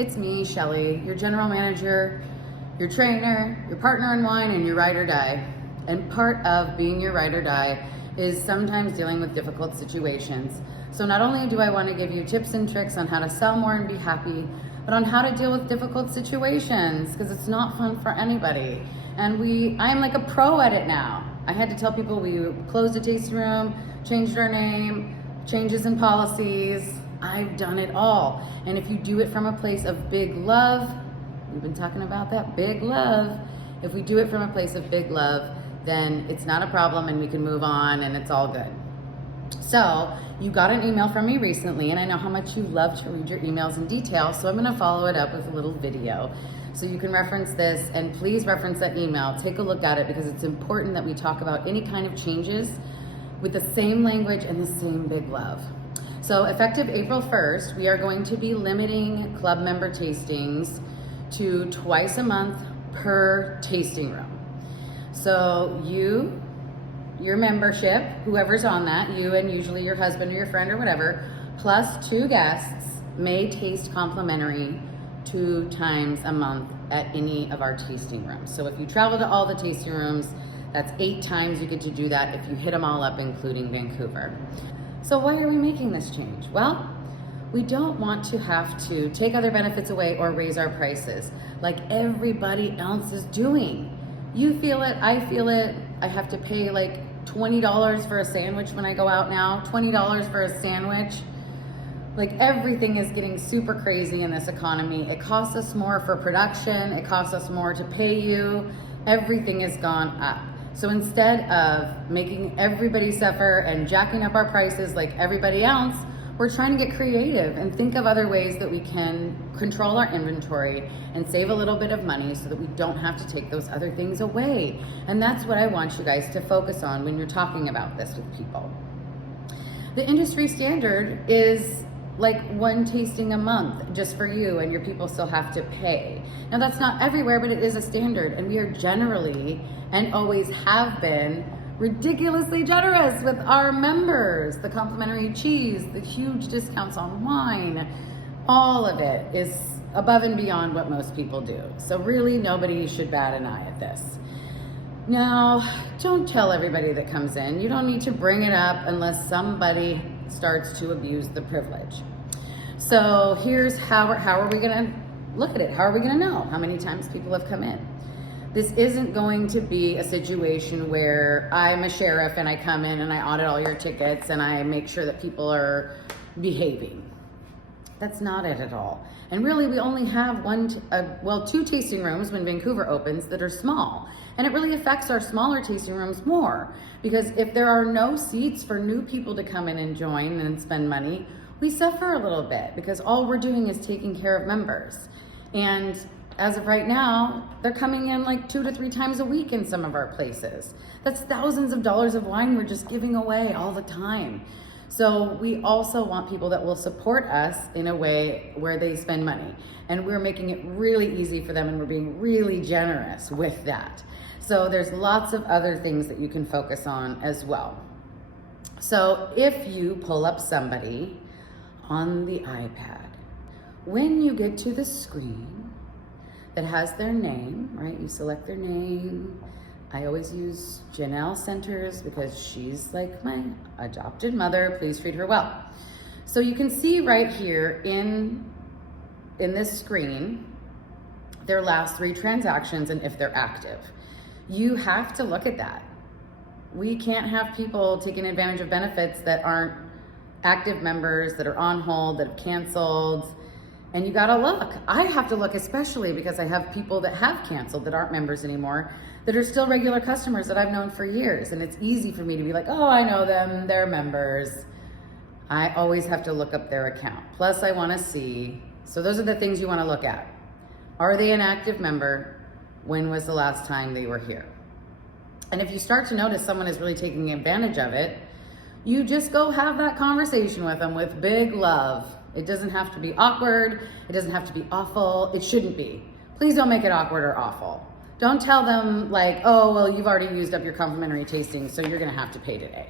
It's me, Shelly, your general manager, your trainer, your partner in wine, and your ride or die. And part of being your ride or die is sometimes dealing with difficult situations. So not only do I want to give you tips and tricks on how to sell more and be happy, but on how to deal with difficult situations, because it's not fun for anybody. And I'm like a pro at it now. I had to tell people we closed a tasting room, changed our name, changes in policies. I've done it all. And if you do it from a place of big love, we've been talking about that, big love. If we do it from a place of big love, then it's not a problem and we can move on and it's all good. So you got an email from me recently, and I know how much you love to read your emails in detail, so I'm gonna follow it up with a little video. So you can reference this, and please reference that email. Take a look at it because it's important that we talk about any kind of changes with the same language and the same big love. So effective April 1st, we are going to be limiting club member tastings to twice a month per tasting room. So your membership, whoever's on that, you and usually your husband or your friend or whatever, plus 2 guests may taste complimentary 2 times a month at any of our tasting rooms. So if you travel to all the tasting rooms, that's 8 times you get to do that if you hit them all up, including Vancouver. So why are we making this change? Well, we don't want to have to take other benefits away or raise our prices like everybody else is doing. You feel it, I feel it. I have to pay like $20 for a sandwich when I go out now, $20 for a sandwich. Like everything is getting super crazy in this economy. It costs us more for production. It costs us more to pay you. Everything has gone up. So instead of making everybody suffer and jacking up our prices like everybody else, we're trying to get creative and think of other ways that we can control our inventory and save a little bit of money so that we don't have to take those other things away. And that's what I want you guys to focus on when you're talking about this with people. The industry standard is like 1 tasting a month just for you, and your people still have to pay. Now that's not everywhere, but it is a standard, and we are generally and always have been ridiculously generous with our members. The complimentary cheese, the huge discounts on wine, all of it is above and beyond what most people do. So really nobody should bat an eye at this. Now, don't tell everybody that comes in. You don't need to bring it up unless somebody starts to abuse the privilege. So here's how are we gonna look at it? How are we gonna know how many times people have come in? This isn't going to be a situation where I'm a sheriff and I come in and I audit all your tickets and I make sure that people are behaving. That's not it at all. And really, we only have 2 tasting rooms when Vancouver opens that are small. And it really affects our smaller tasting rooms more, because if there are no seats for new people to come in and join and spend money, we suffer a little bit because all we're doing is taking care of members. And as of right now, they're coming in like 2 to 3 times a week in some of our places. That's thousands of dollars of wine we're just giving away all the time. So we also want people that will support us in a way where they spend money. And we're making it really easy for them, and we're being really generous with that. So there's lots of other things that you can focus on as well. So if you pull up somebody on the iPad, when you get to the screen that has their name, right? You select their name. I always use Janelle Centers because she's like my adopted mother. Please treat her well. So you can see right here in this screen, their last 3 transactions and if they're active. You have to look at that. We can't have people taking advantage of benefits that aren't active members, that are on hold, that have canceled. And you gotta look. I have to look especially because I have people that have canceled that aren't members anymore, that are still regular customers that I've known for years. And it's easy for me to be like, oh, I know them, they're members. I always have to look up their account. Plus I wanna see, so those are the things you wanna look at. Are they an active member? When was the last time they were here? And if you start to notice someone is really taking advantage of it, you just go have that conversation with them with big love. It doesn't have to be awkward. It doesn't have to be awful. It shouldn't be. Please don't make it awkward or awful. Don't tell them like, oh, well, you've already used up your complimentary tasting, so you're gonna have to pay today.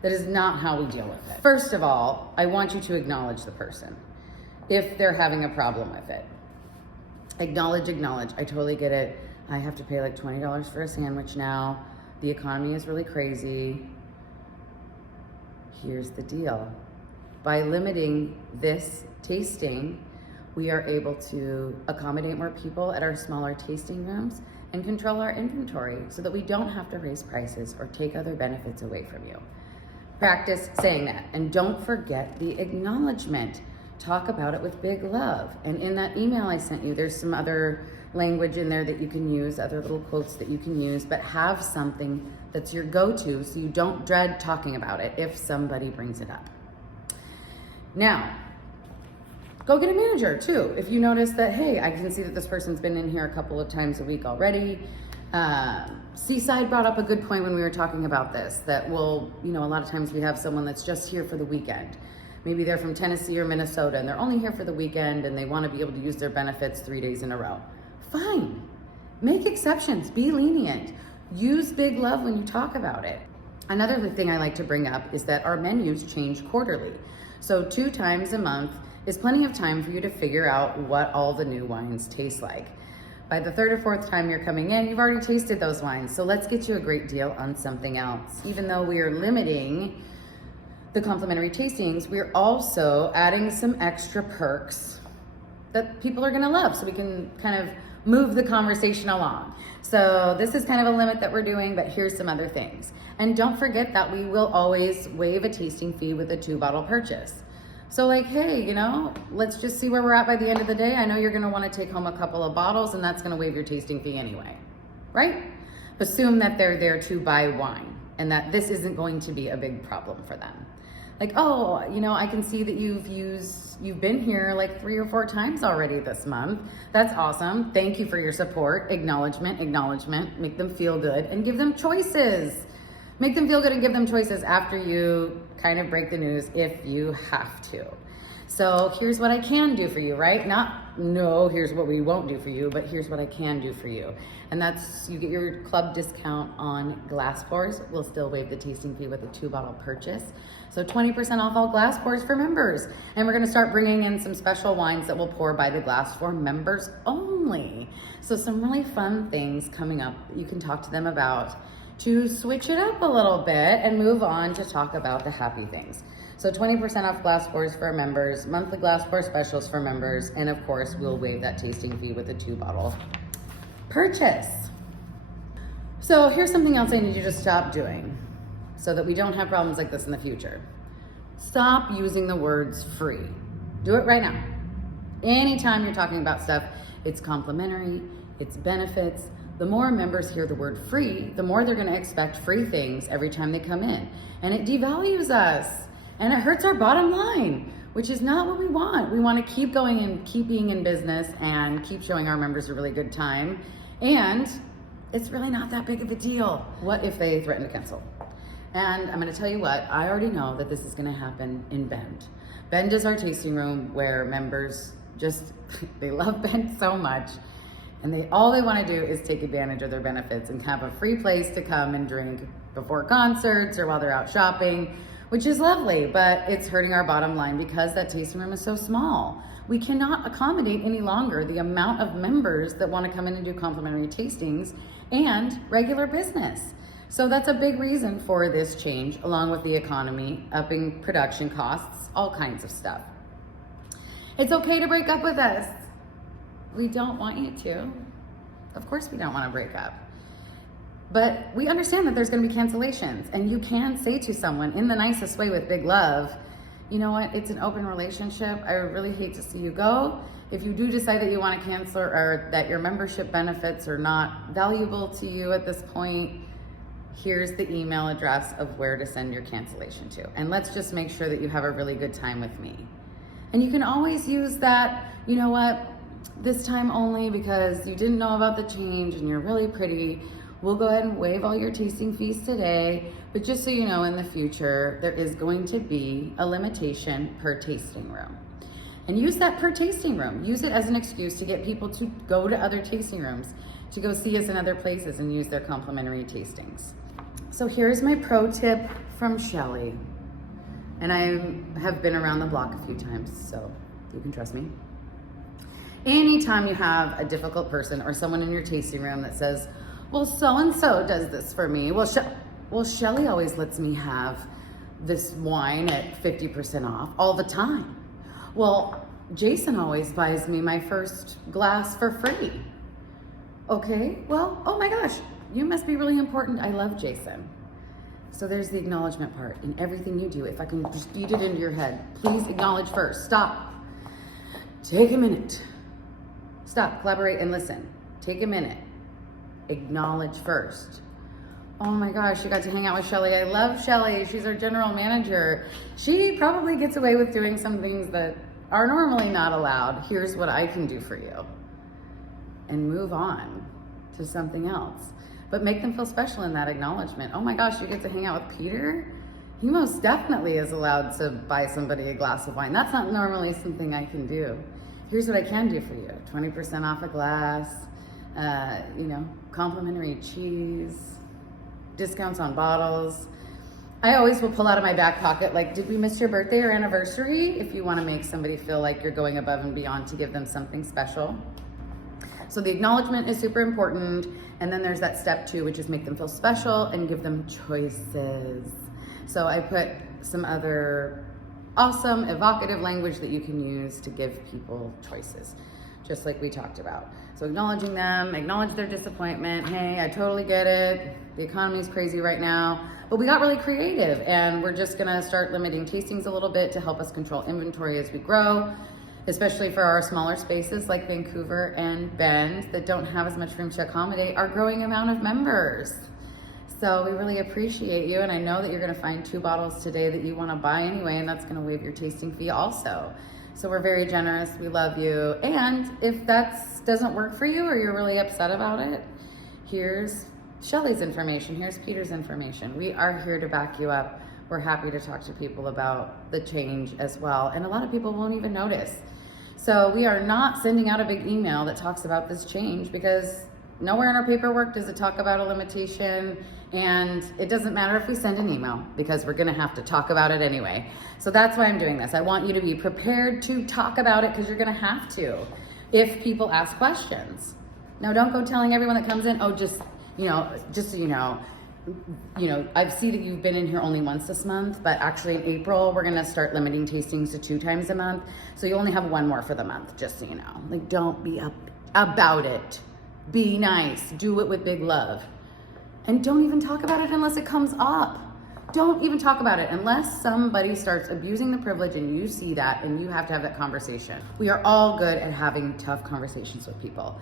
That is not how we deal with it. First of all, I want you to acknowledge the person if they're having a problem with it. Acknowledge. I totally get it. I have to pay like $20 for a sandwich now. The economy is really crazy. Here's the deal. By limiting this tasting, we are able to accommodate more people at our smaller tasting rooms and control our inventory so that we don't have to raise prices or take other benefits away from you. Practice saying that, and don't forget the acknowledgement. Talk about it with big love. And in that email I sent you, there's some other language in there that you can use, other little quotes that you can use, but have something that's your go-to so you don't dread talking about it if somebody brings it up. Now, go get a manager too. If you notice that, hey, I can see that this person's been in here a couple of times a week already. Seaside brought up a good point when we were talking about this, that a lot of times we have someone that's just here for the weekend. Maybe they're from Tennessee or Minnesota and they're only here for the weekend and they want to be able to use their benefits 3 days in a row. Fine. Make exceptions. Be lenient. Use big love when you talk about it. Another thing I like to bring up is that our menus change quarterly. So 2 times a month is plenty of time for you to figure out what all the new wines taste like. By the 3rd or 4th time you're coming in, you've already tasted those wines. So let's get you a great deal on something else. Even though we are limiting the complimentary tastings, we're also adding some extra perks that people are gonna love so we can kind of move the conversation along. So this is kind of a limit that we're doing, but here's some other things. And don't forget that we will always waive a tasting fee with a 2-bottle purchase. So like, hey, let's just see where we're at by the end of the day. I know you're gonna wanna take home a couple of bottles and that's gonna waive your tasting fee anyway, right? Assume that they're there to buy wine and that this isn't going to be a big problem for them. Like, oh, I can see that you've been here like 3 or 4 times already this month. That's awesome. Thank you for your support. Acknowledgement. Make them feel good and give them choices. Make them feel good and give them choices after you kind of break the news if you have to. So here's what I can do for you, right? Here's what we won't do for you, but here's what I can do for you. And that's, you get your club discount on glass pours. We'll still waive the tasting fee with a 2-bottle purchase. So 20% off all glass pours for members. And we're gonna start bringing in some special wines that we'll pour by the glass for members only. So some really fun things coming up that you can talk to them about to switch it up a little bit and move on to talk about the happy things. So 20% off glass pours for members, monthly glass pour specials for members, and of course, we'll waive that tasting fee with a 2-bottle purchase. So here's something else I need you to stop doing so that we don't have problems like this in the future. Stop using the words free. Do it right now. Anytime you're talking about stuff, it's complimentary, it's benefits. The more members hear the word free, the more they're gonna expect free things every time they come in. And it devalues us. And it hurts our bottom line, which is not what we want. We want to keep going and keep being in business and keep showing our members a really good time. And it's really not that big of a deal. What if they threaten to cancel? And I'm going to tell you what, I already know that this is going to happen in Bend. Bend is our tasting room where members they love Bend so much. And all they want to do is take advantage of their benefits and have a free place to come and drink before concerts or while they're out shopping, which is lovely, but it's hurting our bottom line because that tasting room is so small. We cannot accommodate any longer the amount of members that want to come in and do complimentary tastings and regular business. So that's a big reason for this change, along with the economy, upping production costs, all kinds of stuff. It's okay to break up with us. We don't want you to. Of course we don't want to break up. But we understand that there's going to be cancellations, and you can say to someone in the nicest way with big love, you know what, it's an open relationship. I really hate to see you go. If you do decide that you want to cancel or that your membership benefits are not valuable to you at this point, here's the email address of where to send your cancellation to. And let's just make sure that you have a really good time with me. And you can always use that, you know what, this time only because you didn't know about the change and you're really pretty. We'll go ahead and waive all your tasting fees today, but just so you know, in the future, there is going to be a limitation per tasting room. And use that per tasting room. Use it as an excuse to get people to go to other tasting rooms, to go see us in other places and use their complimentary tastings. So here's my pro tip from Shelly. And I have been around the block a few times, so you can trust me. Anytime you have a difficult person or someone in your tasting room that says, well, so-and-so does this for me. Well, Shelly always lets me have this wine at 50% off all the time. Well, Jason always buys me my first glass for free. Okay, well, oh my gosh, you must be really important. I love Jason. So there's the acknowledgement part in everything you do. If I can just feed it into your head, please acknowledge first. Stop. Take a minute. Stop, collaborate, and listen. Take a minute. Acknowledge first. Oh my gosh, you got to hang out with Shelly. I love Shelly. She's our general manager. She probably gets away with doing some things that are normally not allowed. Here's what I can do for you. And move on to something else. But make them feel special in that acknowledgement. Oh my gosh, you get to hang out with Peter? He most definitely is allowed to buy somebody a glass of wine. That's not normally something I can do. Here's what I can do for you. 20% off a glass, complimentary cheese, discounts on bottles. I always will pull out of my back pocket, like, did we miss your birthday or anniversary? If you want to make somebody feel like you're going above and beyond to give them something special. So the acknowledgement is super important. And then there's that step 2, which is make them feel special and give them choices. So I put some other awesome evocative language that you can use to give people choices, just like we talked about. So acknowledging them, acknowledge their disappointment. Hey, I totally get it. The economy's crazy right now, but we got really creative and we're just gonna start limiting tastings a little bit to help us control inventory as we grow, especially for our smaller spaces like Vancouver and Bend that don't have as much room to accommodate our growing amount of members. So we really appreciate you, and I know that you're gonna find 2 bottles today that you wanna buy anyway, and that's gonna waive your tasting fee also. So we're very generous, we love you. And if that doesn't work for you or you're really upset about it, here's Shelly's information, here's Peter's information. We are here to back you up. We're happy to talk to people about the change as well. And a lot of people won't even notice. So we are not sending out a big email that talks about this change because nowhere in our paperwork does it talk about a limitation, and it doesn't matter if we send an email because we're gonna have to talk about it anyway. So that's why I'm doing this. I want you to be prepared to talk about it because you're gonna have to if people ask questions. Now don't go telling everyone that comes in, oh, just so you know, I see that you've been in here only once this month, but actually in April, we're gonna start limiting tastings to 2 times a month. So you only have 1 more for the month, just so you know. Like, don't be about it. Be nice, do it with big love. And don't even talk about it unless it comes up. Don't even talk about it unless somebody starts abusing the privilege and you see that and you have to have that conversation. We are all good at having tough conversations with people.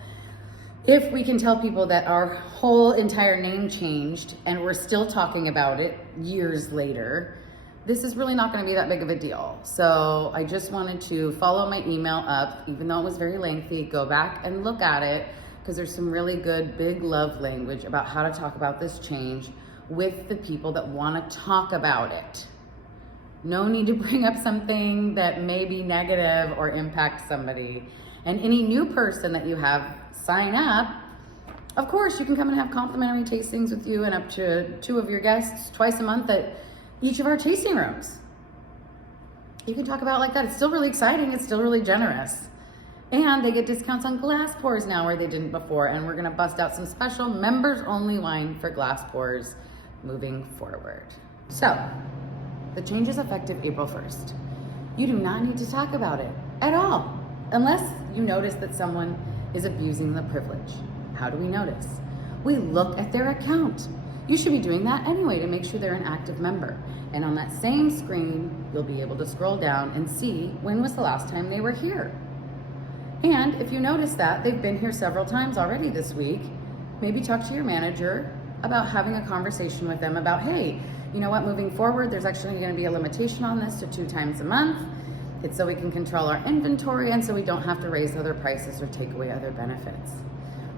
If we can tell people that our whole entire name changed and we're still talking about it years later, this is really not going to be that big of a deal. So I just wanted to follow my email up, even though it was very lengthy, go back and look at it because there's some really good big love language about how to talk about this change with the people that want to talk about it. No need to bring up something that may be negative or impact somebody. And any new person that you have sign up, of course you can come and have complimentary tastings with you and up to 2 of your guests twice a month at each of our tasting rooms. You can talk about it like that. It's still really exciting. It's still really generous. And they get discounts on glass pours now where they didn't before. And we're gonna bust out some special members only wine for glass pours moving forward. So the change is effective April 1st. You do not need to talk about it at all, unless you notice that someone is abusing the privilege. How do we notice? We look at their account. You should be doing that anyway to make sure they're an active member. And on that same screen, you'll be able to scroll down and see when was the last time they were here. And if you notice that they've been here several times already this week, maybe talk to your manager about having a conversation with them about, hey, you know what, moving forward, there's actually gonna be a limitation on this to 2 times a month. It's so we can control our inventory and so we don't have to raise other prices or take away other benefits.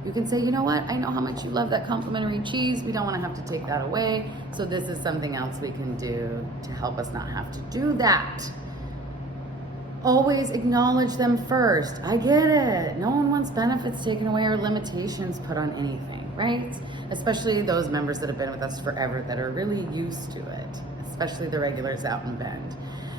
You can say, you know what, I know how much you love that complimentary cheese. We don't want to have to take that away. So this is something else we can do to help us not have to do that. Always acknowledge them first. I get it. No one wants benefits taken away or limitations put on anything, right? Especially those members that have been with us forever that are really used to it, especially the regulars out in Bend.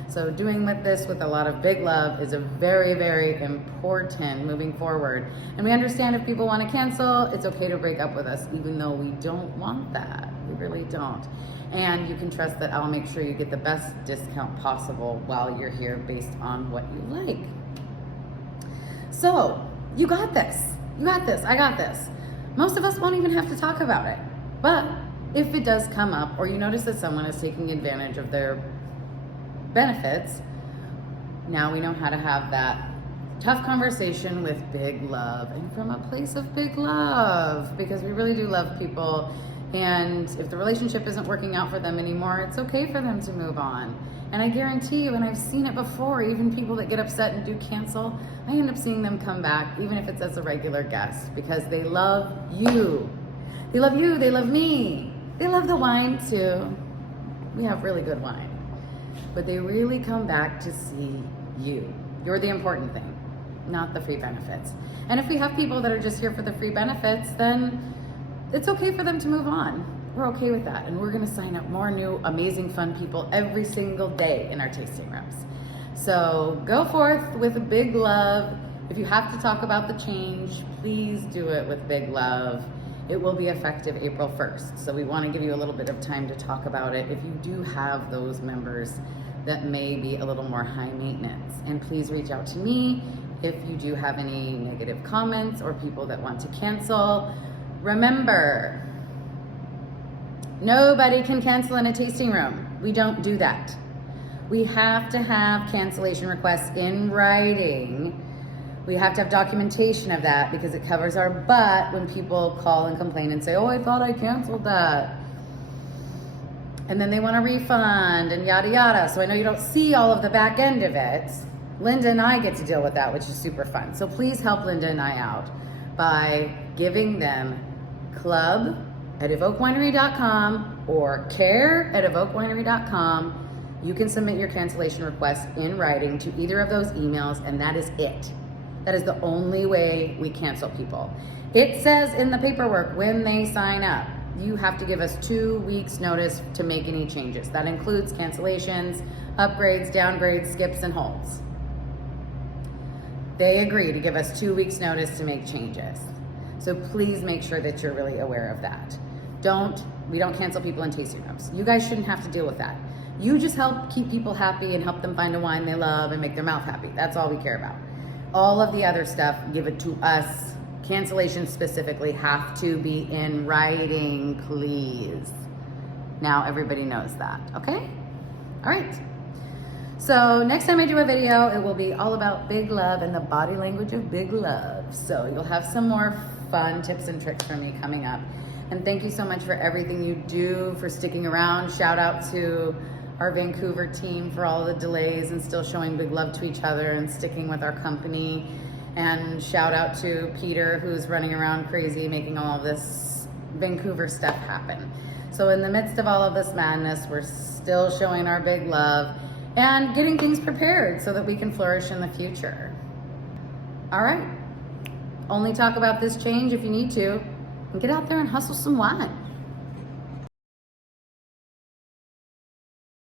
So doing this with a lot of big love is a very, very important moving forward. And we understand if people want to cancel, it's okay to break up with us, even though we don't want that. We really don't. And you can trust that I'll make sure you get the best discount possible while you're here based on what you like. So, you got this. You got this. I got this. Most of us won't even have to talk about it. But if it does come up, or you notice that someone is taking advantage of their benefits, now we know how to have that tough conversation with big love and from a place of big love, because we really do love people. And if the relationship isn't working out for them anymore, it's okay for them to move on. And I guarantee you, and I've seen it before, even people that get upset and do cancel, I end up seeing them come back, even if it's as a regular guest, because they love you. They love you, they love me. They love the wine too. We have really good wine. But they really come back to see you. You're the important thing, not the free benefits. And if we have people that are just here for the free benefits, then it's okay for them to move on. We're okay with that. And we're gonna sign up more new, amazing, fun people every single day in our tasting rooms. So go forth with a big love. If you have to talk about the change, please do it with big love. It will be effective April 1st. So we wanna give you a little bit of time to talk about it if you do have those members that may be a little more high maintenance. And please reach out to me if you do have any negative comments or people that want to cancel. Remember, nobody can cancel in a tasting room. We don't do that. We have to have cancellation requests in writing. We have to have documentation of that because it covers our butt when people call and complain and say, oh, I thought I canceled that. And then they want a refund and yada yada. So I know you don't see all of the back end of it. Linda and I get to deal with that, which is super fun. So please help Linda and I out by giving them club@evokewinery.com or care@evokewinery.com. You can submit your cancellation request in writing to either of those emails, and that is it. That is the only way we cancel people. It says in the paperwork when they sign up, you have to give us 2 weeks notice to make any changes. That includes cancellations, upgrades, downgrades, skips, and holds. They agree to give us 2 weeks notice to make changes. So please make sure that you're really aware of that. We don't cancel people in tasting rooms. You guys shouldn't have to deal with that. You just help keep people happy and help them find a wine they love and make their mouth happy. That's all we care about. All of the other stuff, give it to us. Cancellations specifically have to be in writing, please. Now everybody knows that, okay? All right. So next time I do a video, it will be all about big love and the body language of big love. So you'll have some more fun tips and tricks from me coming up. And thank you so much for everything you do, for sticking around. Shout out to our Vancouver team for all the delays and still showing big love to each other and sticking with our company. And shout out to Peter, who's running around crazy making all of this Vancouver stuff happen. So in the midst of all of this madness, we're still showing our big love and getting things prepared so that we can flourish in the future. All right. Only talk about this change if you need to, and get out there and hustle some wine.